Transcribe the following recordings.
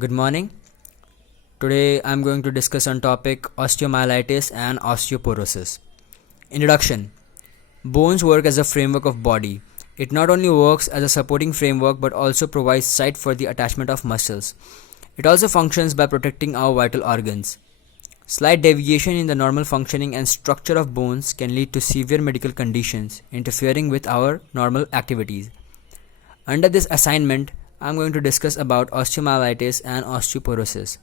Good morning. Today I'm going to discuss on topic osteomyelitis and osteoporosis. Introduction. Bones work as a framework of body. It not only works as a supporting framework but also provides site for the attachment of muscles. It also functions by protecting our vital organs. Slight deviation in the normal functioning and structure of bones can lead to severe medical conditions interfering with our normal activities. Under this assignment, I am going to discuss about osteomyelitis and osteoporosis.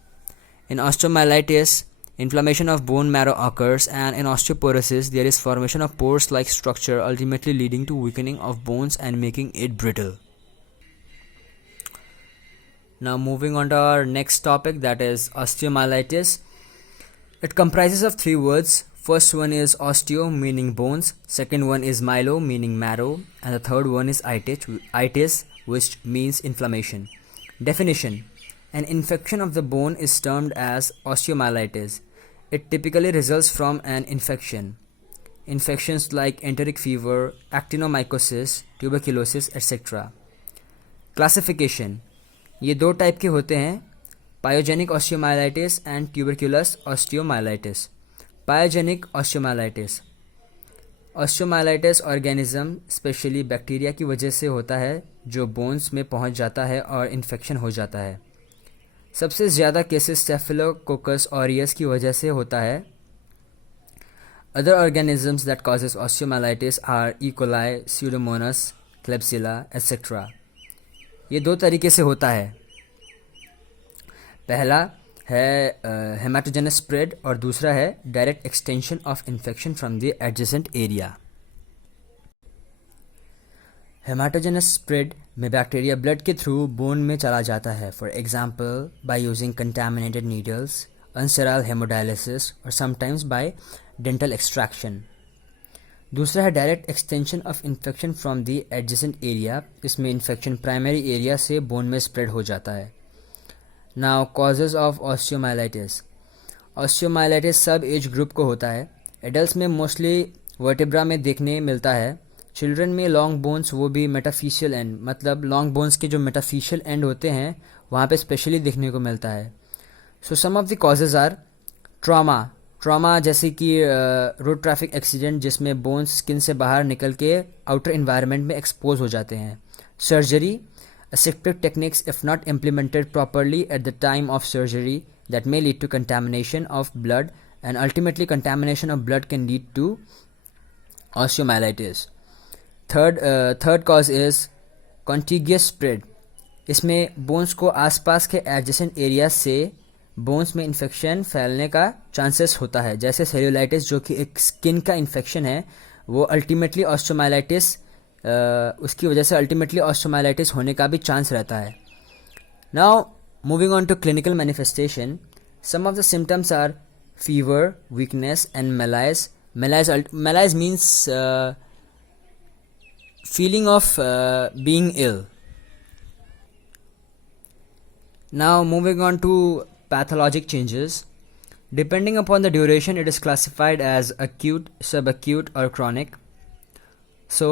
In osteomyelitis, inflammation of bone marrow occurs, and in osteoporosis, there is formation of pores-like structure, ultimately leading to weakening of bones and making it brittle. Now moving on to our next topic, that is osteomyelitis. It comprises of three words. First one is osteo, meaning bones. Second one is myelo, meaning marrow. And the third one is itis, which means inflammation. Definition. An infection of the bone is termed as osteomyelitis. It typically results from an infection. Infections like enteric fever, actinomycosis, tuberculosis, etc. Classification. ये दो type के होते हैं, pyogenic osteomyelitis and tuberculous osteomyelitis. Pyogenic osteomyelitis. Osteomyelitis organism specially bacteria की वजह से होता है जो बोन्स में पहुंच जाता है और इन्फेक्शन हो जाता है. सबसे ज़्यादा केसेस स्टेफिलोकोकस ऑरियस की वजह से होता है. Other organisms that causes osteomyelitis are E coli, pseudomonas, klebsiella etcetera. ये दो तरीके से होता है. पहला है हेमाटोजेनस स्प्रेड और दूसरा है direct extension of infection from the adjacent area. Hematogenous spread में बैक्टीरिया ब्लड के थ्रू बोन में चला जाता है, for example by using contaminated needles, unsterile hemodialysis और समटाइम्स बाय डेंटल एक्सट्रैक्शन. दूसरा है direct extension of infection from the adjacent area. इसमें इन्फेक्शन प्राइमरी एरिया से बोन में स्प्रेड हो जाता है. Now causes of osteomyelitis. Osteomyelitis सब एज ग्रुप को होता है. एडल्ट्स में मोस्टली वर्टेब्रा में देखने मिलता है. चिल्ड्रन में लॉन्ग बोन्स, वो भी मेटाफिशियल एंड, मतलब लॉन्ग बोन्स के जो मेटाफिशियल एंड होते हैं वहाँ पे स्पेशली देखने को मिलता है. So some of the causes are trauma जैसे कि रोड ट्रैफिक एक्सीडेंट जिसमें बोन्स स्किन से बाहर निकल के आउटर इन्वायरमेंट में एक्सपोज हो जाते हैं. Surgery, aseptic techniques if not implemented properly at the time of surgery that may lead to contamination of blood, and ultimately contamination of blood can lead to osteomyelitis. Third cause is contiguous spread. इसमें bones को आसपास के adjacent area से bones में infection फैलने का chances होता है, जैसे सेल्यूलाइटिस जो कि एक स्किन का इन्फेक्शन है, वो अल्टीमेटली ऑस्टियोमाइलाइटिस उसकी वजह से अल्टीमेटली ऑस्टियोमाइलाइटिस होने का भी चांस रहता है. Now moving on to clinical manifestation. Some of the symptoms are fever, weakness and malaise. Malaise means feeling of being ill. Now moving on to pathologic changes. Depending upon the duration, it is classified as acute, subacute or chronic. So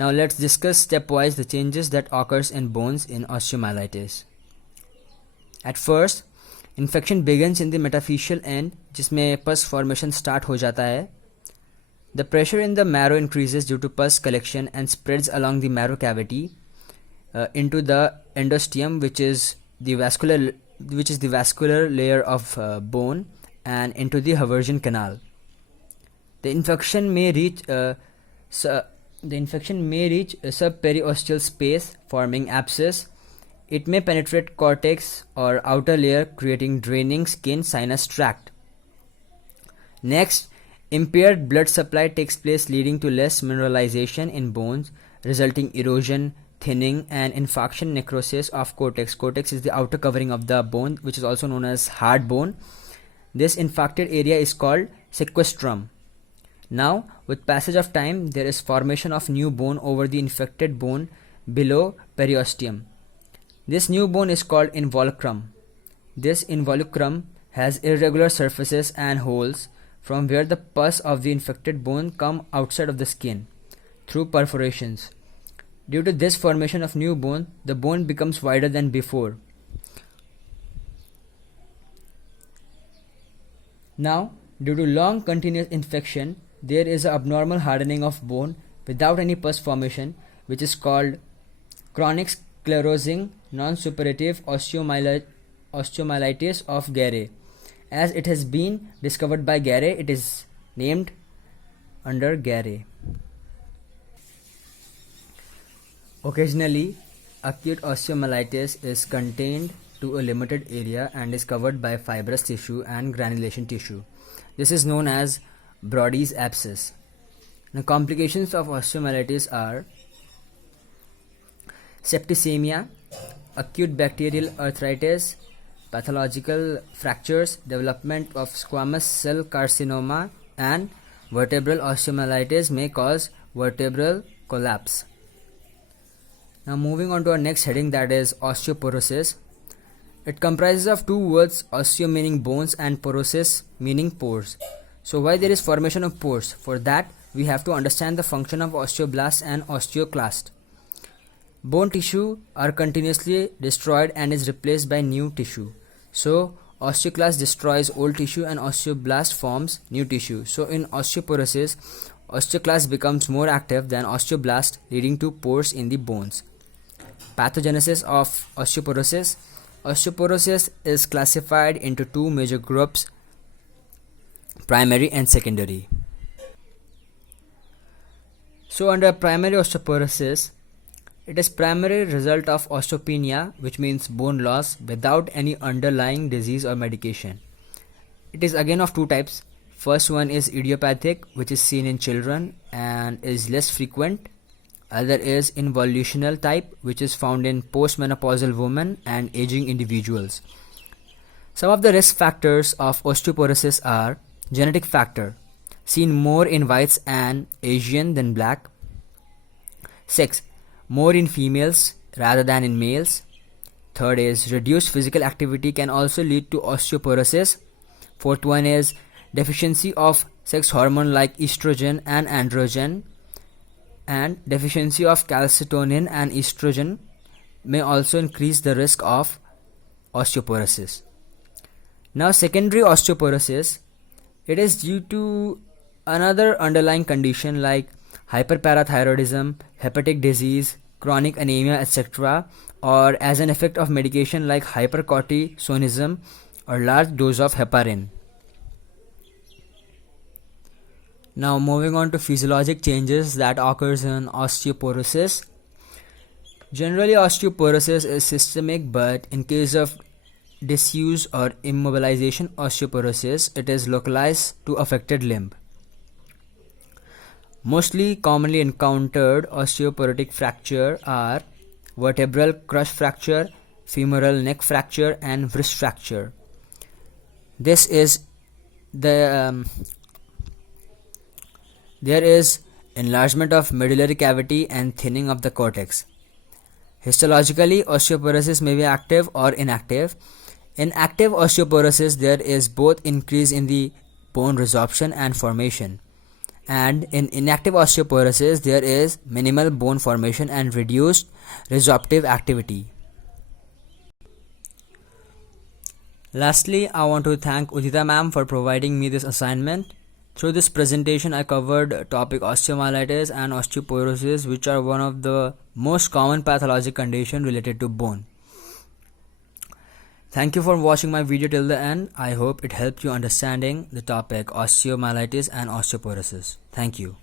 now let's discuss stepwise the changes that occurs in bones in osteomyelitis. At first, infection begins in the metaphyseal end जिसमें pus formation start हो जाता है. The pressure in the marrow increases due to pus collection and spreads along the marrow cavity into the endosteum, which is the vascular layer of bone, and into the Haversian canal. The infection may reach subperiosteal space, forming abscess. It may penetrate cortex or outer layer, creating draining skin sinus tract. Next, impaired blood supply takes place, leading to less mineralization in bones, resulting erosion, thinning, and infarction necrosis of cortex. Cortex is the outer covering of the bone, which is also known as hard bone. This infarcted area is called sequestrum. Now, with passage of time, there is formation of new bone over the infected bone below periosteum. This new bone is called involucrum. This involucrum has irregular surfaces and holes from where the pus of the infected bone come outside of the skin through perforations. Due to this formation of new bone, the bone becomes wider than before. Now, due to long continuous infection, there is an abnormal hardening of bone without any pus formation, which is called chronic sclerosing non-suppurative osteomyelitis of Guérin. As it has been discovered by Guérin, it is named under Guérin. Occasionally, acute osteomyelitis is contained to a limited area and is covered by fibrous tissue and granulation tissue. This is known as Brodie's abscess. The complications of osteomyelitis are septicemia, acute bacterial arthritis, pathological fractures, development of squamous cell carcinoma, and vertebral osteomyelitis may cause vertebral collapse. Now moving on to our next heading, that is osteoporosis. It comprises of two words, osteo meaning bones and porosis meaning pores. So why there is formation of pores? For that we have to understand the function of osteoblast and osteoclast. Bone tissue are continuously destroyed and is replaced by new tissue. So osteoclast destroys old tissue and osteoblast forms new tissue. So in osteoporosis, osteoclast becomes more active than osteoblast, leading to pores in the bones. Pathogenesis of osteoporosis. Osteoporosis is classified into two major groups, primary and secondary. So under primary osteoporosis, it is primary result of osteopenia, which means bone loss without any underlying disease or medication. It is again of two types. First one is idiopathic, which is seen in children and is less frequent. Other is involutional type, which is found in postmenopausal women and aging individuals. Some of the risk factors of osteoporosis are genetic factor, seen more in whites and Asian than black. Sex, more in females rather than in males. Third is reduced physical activity can also lead to osteoporosis. Fourth one is deficiency of sex hormone like estrogen and androgen, and deficiency of calcitonin and estrogen may also increase the risk of osteoporosis. Now secondary osteoporosis, it is due to another underlying condition like hyperparathyroidism, hepatic disease, chronic anemia, etc., or as an effect of medication like hypercortisonism or large dose of heparin. Now moving on to physiologic changes that occurs in osteoporosis. Generally osteoporosis is systemic, but in case of disuse or immobilization osteoporosis, it is localized to affected limb. Mostly commonly encountered osteoporotic fracture are vertebral crush fracture, femoral neck fracture, and wrist fracture. This is there is enlargement of medullary cavity and thinning of the cortex. Histologically, osteoporosis may be active or inactive. In active osteoporosis, there is both increase in the bone resorption and formation. And in inactive osteoporosis, there is minimal bone formation and reduced resorptive activity. Lastly, I want to thank Udita ma'am for providing me this assignment. Through this presentation, I covered topic osteomyelitis and osteoporosis, which are one of the most common pathologic conditions related to bone. Thank you for watching my video till the end. I hope it helped you understanding the topic osteomyelitis and osteoporosis. Thank you.